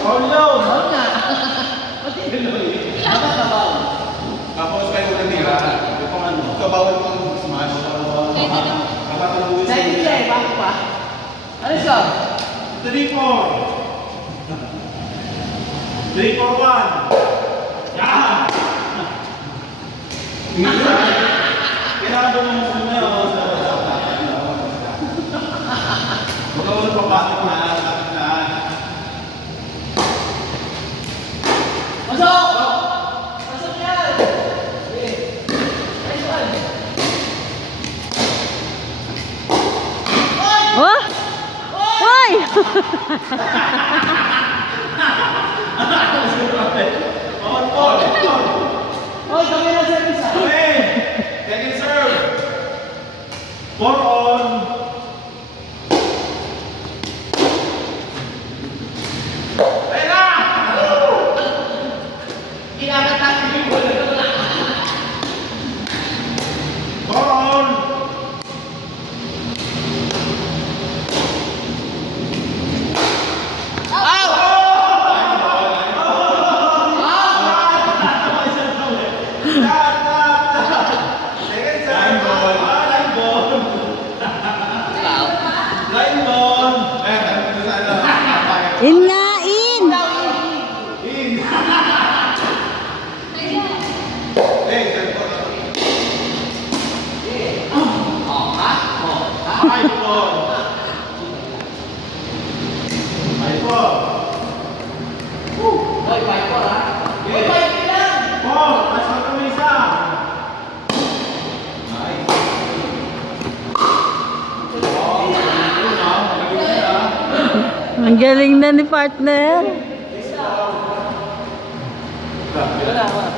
Paul yun! Paul nga. Pati tuloy. Dapat kabaw. Tapos kayo nanira. Kung ano, kabawal pang smash. Sa inyo eh, bago pa. Ano siya? 3-4. 3-4-1. Yan! Kailangan doon mo muna yun. Huwag mo papasok na. Masok! Masok yan! Nice one! Oh! Hoy! Hoy, kami na service ah! Okay! Second serve! 4 on! Ayun na! Kinakatakin yung bola na wala. 4 on! In nga, in! Hoy, 5-4 ha? Hoy, 5-3 lang! Ang galing na ni partner. Wala, wala.